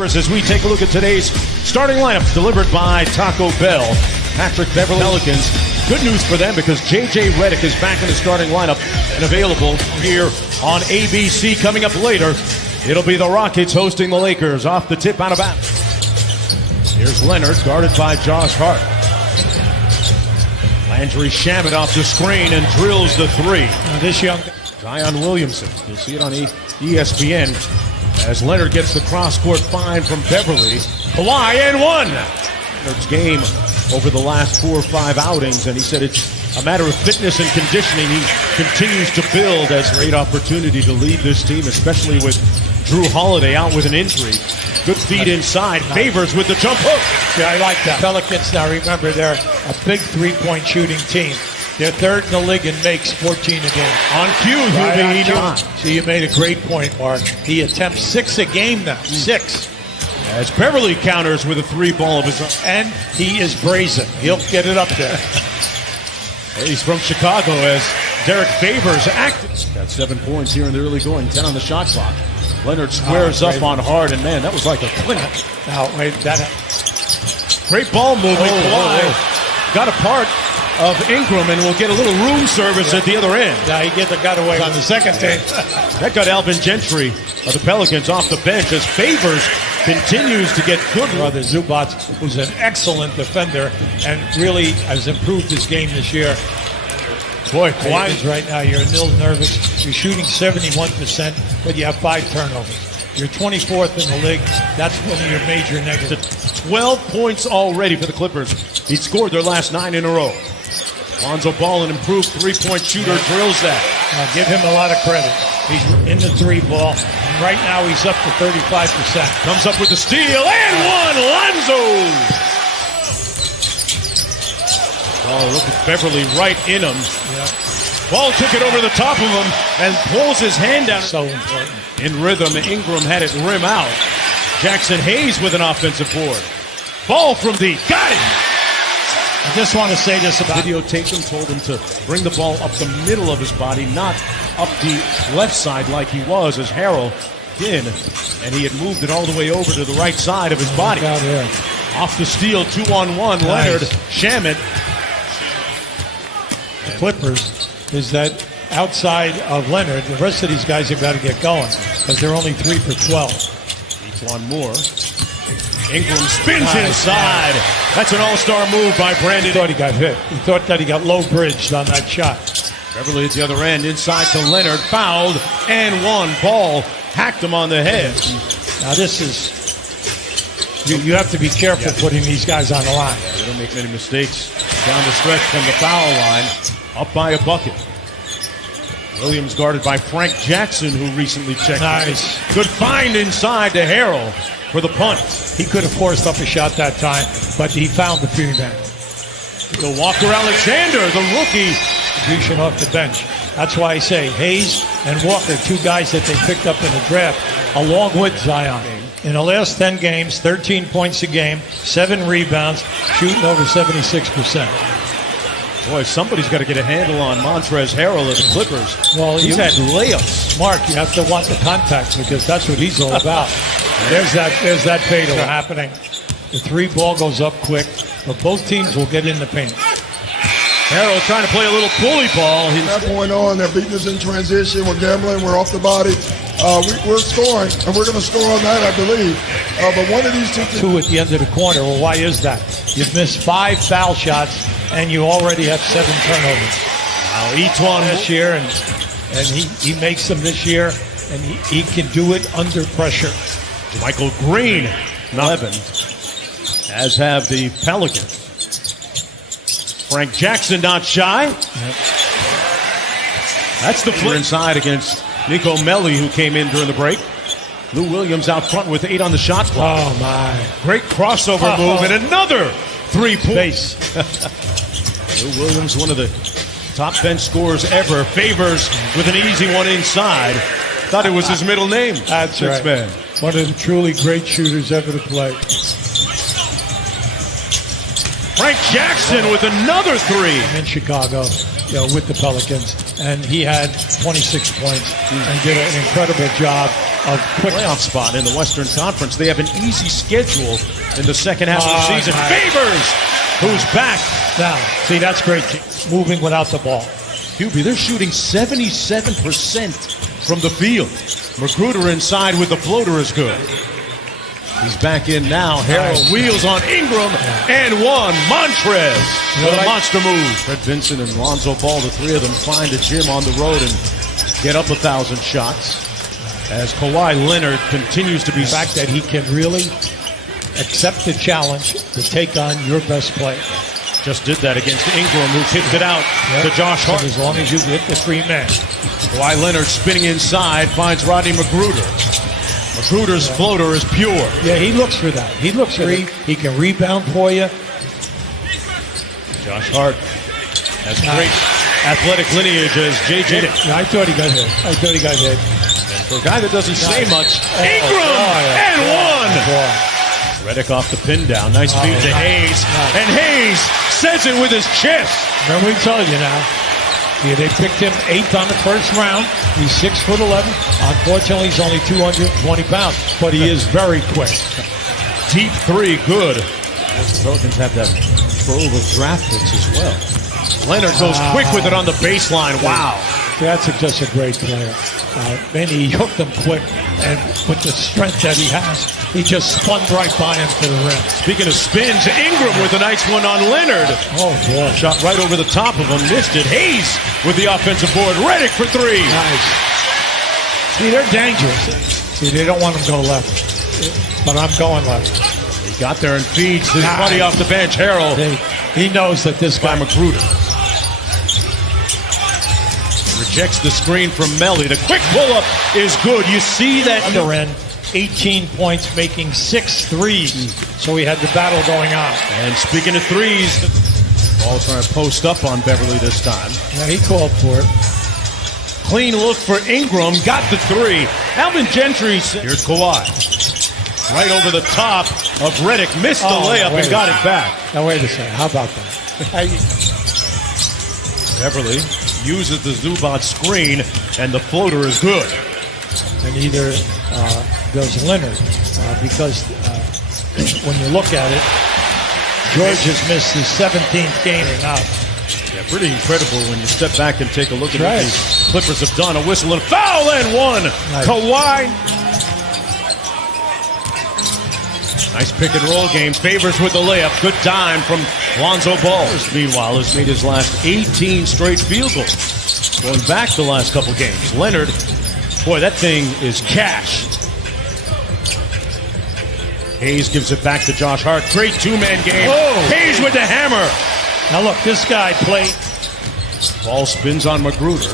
As we take a look at today's starting lineup delivered by Taco Bell. Patrick Beverly Pelicans. Good news for them because J.J. Redick is back in the starting lineup and available here on ABC. Coming up later, it'll be the Rockets hosting the Lakers off the tip out of bounds. Here's Leonard guarded by Josh Hart. Landry Shamet off the screen and drills the three. This young Zion Williamson. You'll see it on ESPN. As Leonard gets the cross-court find from Beverly. Kawhi and one! Leonard's game over the last 4 or 5 outings, and he said it's a matter of fitness and conditioning. He continues to build as a great opportunity to lead this team, especially with Drew Holiday out with an injury. Good feed inside. Favors with the jump hook. Yeah, I like that. Pelicans, now remember, they're a big three-point shooting team. They're third in the league and makes 14 a game. On cue, So you made a great point, Mark. He attempts 6 a game now. 6. As Beverly counters with a 3-ball of his own. And he is brazen. He'll get it up there. He's from Chicago as Derek Favors active. Got 7 points here in the early going, 10 on the shot clock. Leonard squares up on Hard, and man, that was like a clinic. Now, wait, great ball movement. Got a part of Ingram, and will get a little room service at the other end. Now he got away on the second thing. That got Alvin Gentry of the Pelicans off the bench as Favors continues to get good. Brother Zubac, who's an excellent defender and really has improved his game this year. Boy, Kawhi right now, you're a little nervous. You're shooting 71%, but you have 5 turnovers. You're 24th in the league. That's one of your major negatives. 12 points already for the Clippers. He scored their last 9 in a row. Lonzo Ball, an improved 3-point shooter, drills that. I'll give him a lot of credit. He's in the 3-ball, and right now he's up to 35%. Comes up with the steal, and one, Lonzo! Oh, look at Beverly right in him. Yeah. Ball took it over the top of him and pulls his hand down. So important. In rhythm, Ingram had it rim out. Jackson Hayes with an offensive board. Ball from deep. Got it! I just want to say this about videotaped him, told him to bring the ball up the middle of his body, not up the left side like he was as Harrell did. And he had moved it all the way over to the right side of his body. Out here. Off the steal, 2-on-1, nice. Leonard, Shamet. The Clippers is that outside of Leonard, the rest of these guys have got to get going because they're only 3 for 12. Each one more. Ingram spins inside. That's an all-star move by Brandon. He thought he got hit. He thought that he got low-bridged on that shot. Beverly at the other end, inside to Leonard, fouled, and one. Ball hacked him on the head. Now this is, you have to be careful putting these guys on the line. They don't make many mistakes down the stretch from the foul line, up by a bucket. Williams guarded by Frank Jackson, who recently checked. Nice. Good find inside to Harrell for the punt. He could have forced up a shot that time, but he found the feeder man. The Walker Alexander, the rookie. Contribution off the bench. That's why I say Hayes and Walker, 2 guys that they picked up in the draft, along with Zion. In the last 10 games, 13 points a game, 7 rebounds, shooting over 76%. Boy, somebody's got to get a handle on Montrezl Harrell of the Clippers. Well, he's had layups. Mark, you have to want the contact because that's what he's all about. There's that fatal happening. The 3-ball goes up quick, but both teams will get in the paint. Harrell trying to play a little bully ball. From that point on, they're beating us in transition. We're gambling. We're off the body. We're scoring, and we're going to score on that, I believe. But one of these 2 at the end of the corner. Well, why is that? You've missed 5 foul shots, and you already have 7 turnovers. Now, Etuan this year, and he makes them this year, and he can do it under pressure. Michael Green, 11, as have the Pelicans. Frank Jackson not shy. Yep. That's the flip inside against Nico Melli, who came in during the break. Lou Williams out front with 8 on the shot clock. Oh, my. Great crossover move and another 3-point. Lou Williams, one of the top bench scorers ever. Favors with an easy one inside. Thought it was his middle name. That's right. Man. One of the truly great shooters ever to play. Frank Jackson with another 3. In Chicago, with the Pelicans. And he had 26 points and did an incredible job of quick playoff spot in the Western Conference. They have an easy schedule in the second half of the season. Nice. Favors, who's back. Now, see, that's great. Moving without the ball. Hubie, they're shooting 77% from the field. Magruder inside with the floater is good. He's back in now. Harrell wheels on Ingram and one. Montrez with a monster move. Fred Vincent and Lonzo Ball, the three of them, find a gym on the road and get up 1,000 shots. As Kawhi Leonard continues to be... The fact that he can really accept the challenge to take on your best player. Just did that against Ingram, who kicked it out to Josh Hart. As long as you hit the three men. Kawhi Leonard spinning inside, finds Rodney Magruder. Magruder's floater is pure. Yeah, he looks for that. He looks for it. He can rebound for you. Josh Hart has great athletic lineage as JJ. Yeah, I thought he got hit. For a guy that doesn't say much, Ingram and one. Redick off the pin down. Nice feed to Hayes. And Hayes says it with his chest. Remember we told you now. Yeah, they picked him 8th on the first round. He's 6'11". Unfortunately, he's only 220 pounds, but he is very quick. Deep three, good. The Pelicans have that trove of draft picks as well. Leonard goes quick with it on the baseline. Wow. That's just a great player. And he hooked him quick, and with the strength that he has, he just spun right by him to the rim. Speaking of spins, Ingram with a nice one on Leonard. Oh, boy. Shot right over the top of him, missed it. Hayes with the offensive board. Redick for three. Nice. See, they're dangerous. See, they don't want him to go left, but I'm going left. He got there and feeds his buddy off the bench, Harrell. He knows that this guy... By Magruder. Rejects the screen from Melly. The quick pull-up is good. You see that... Under end, 18 points, making 6 threes. So he had the battle going on. And speaking of threes, ball's trying to post up on Beverly this time. Yeah, he called for it. Clean look for Ingram. Got the three. Alvin Gentry. Here's Kawhi. Right over the top of Redick. Missed the layup and got it back. Now, wait a second. How about that? Beverly uses the Zubac screen, and the floater is good. And either does Leonard, because when you look at it, George has missed his 17th game now. Yeah, pretty incredible when you step back and take a look at what these Clippers have done. A whistle and a foul and one. Nice. Kawhi. Nice pick and roll game. Favors with the layup. Good dime from Lonzo Ball. Meanwhile, has made his last 18 straight field goals. Going back the last couple games. Leonard, boy, that thing is cash. Hayes gives it back to Josh Hart. Great two-man game. Hayes with the hammer. Now look, this guy played. Ball spins on Magruder.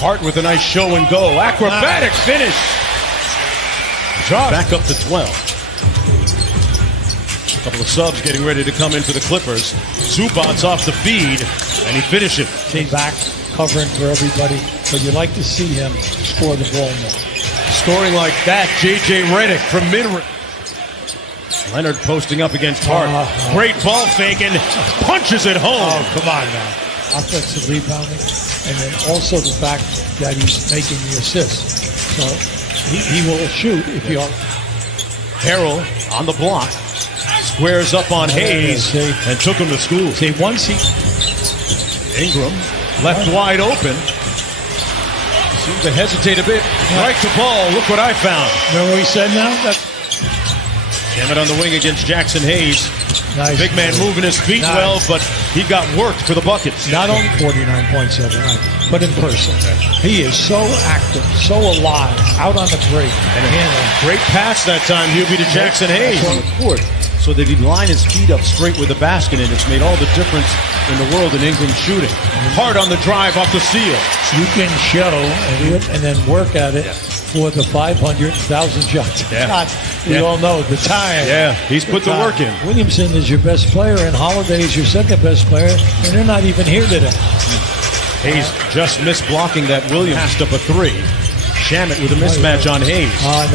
Hart with a nice show and go. Acrobatic finish. Josh back up to 12. A couple of subs getting ready to come in for the Clippers. Zubac's off the feed, and he finishes. He's back, covering for everybody. But you like to see him score the ball more. Scoring like that, J.J. Redick from mid-range. Leonard posting up against Hart. Great ball fake and punches it home. Oh, come on now. Offensive rebounding. And then also the fact that he's making the assist. So he will shoot if you are. Harrell on the block. Squares up on Hayes and took him to school. See, once he... Ingram left wide open. Seems to hesitate a bit. Right to ball. Look what I found. Remember what he said now? Jam it on the wing against Jackson Hayes. Nice. Big man moving his feet well, but he got worked for the buckets. Not only 49 points every night, but in person. He is so active, so alive, out on the break. And a great pass that time, Hubie, to Jackson Hayes on the court. So that he'd line his feet up straight with the basket, and it's made all the difference in the world in Ingram's shooting. Hard on the drive off the seal. You can show and then work at it for the 500,000 shots. Yeah. God, we all know the time. Yeah, he's put the work in. Williamson is your best player, and Holiday is your second best player, and they're not even here today. Hayes just missed blocking that Williams passed up a three. Shamit with a mismatch on Hayes. Oh,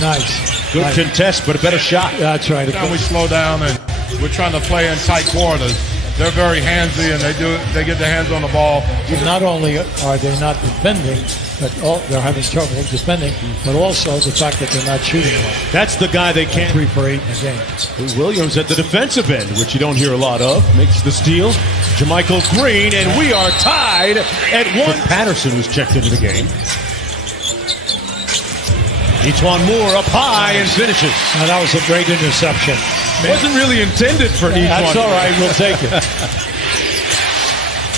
nice. Good contest, but a better shot. That's right. Now we slow down and we're trying to play in tight quarters. they're very handsy and they get their hands on the ball. Not only are they not defending, but they're having trouble defending, but also the fact that they're not shooting well. That's the guy they can't. 3 for 8 in the game. Williams at the defensive end, which you don't hear a lot of, makes the steal. Jermichael Green, and we are tied at 1. Patterson was checked into the game. Etuan Moore up high and finishes. Now that was a great interception. Wasn't really intended for Etuan. That's all right. We'll take it.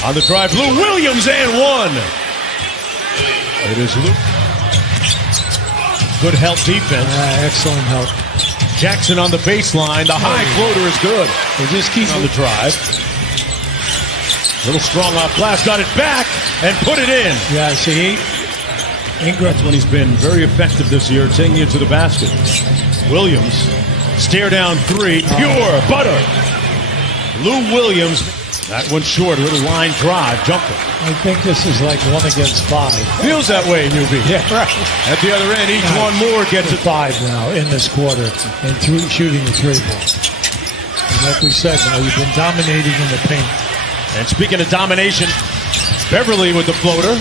On the drive, Lou Williams and 1. It is Lou. Good help defense. Excellent help. Jackson on the baseline. The high floater is good. They just keep on the drive. Little strong off glass. Got it back and put it in. Yeah, see, That's when he's been very effective this year, taking it to the basket. Williams, stare down 3, pure butter. Lou Williams, that one short, a little line drive, jumper. I think this is like 1 against 5. Feels that way, Newbie. Yeah, right. At the other end, each one more gets to 5 now in this quarter and shooting the 3 ball. And like we said, now you've been dominating in the paint. And speaking of domination, Beverly with the floater.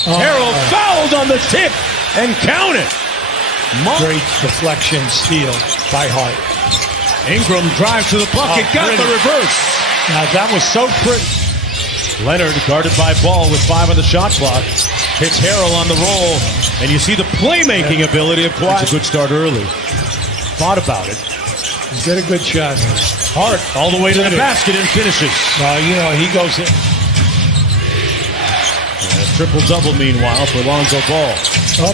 Harold fouled on the tip and counted. Great deflection steal by Hart. Ingram drives to the bucket, got the reverse. Now that was so pretty. Leonard guarded by Ball with 5 on the shot clock. Hits Harrell on the roll, and you see the playmaking ability of Kawhi. It's a good start early. Thought about it. He's got a good shot. Hart all the way to the basket and finishes. He goes in. Triple-double, meanwhile, for Lonzo Ball.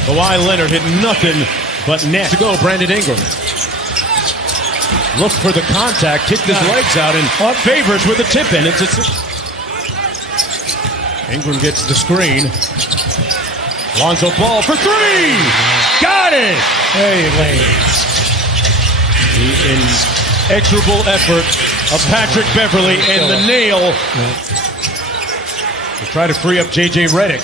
Kawhi Leonard hit nothing but net. To go, Brandon Ingram. Looked for the contact, kicked his legs out, and Favors with a tip in. Ingram gets the screen. Lonzo Ball for 3! Got it! Hey, Lane. The inexorable effort of Patrick Beverly and the nail to try to free up J.J. Redick.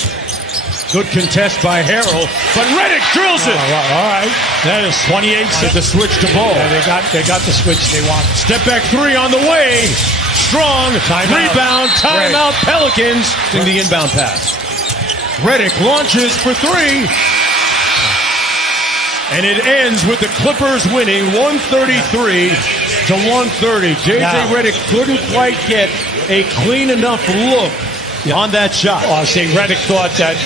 Good contest by Harrell, but Redick drills it. All right. That is 28. The switch to Ball. Yeah, they got the switch they want. Step back 3 on the way. Strong. Rebound. Timeout. Pelicans. In the inbound pass. Redick launches for 3. And it ends with the Clippers winning 133 to 130. J.J. Redick couldn't quite get a clean enough look on that shot. See, Redick thought that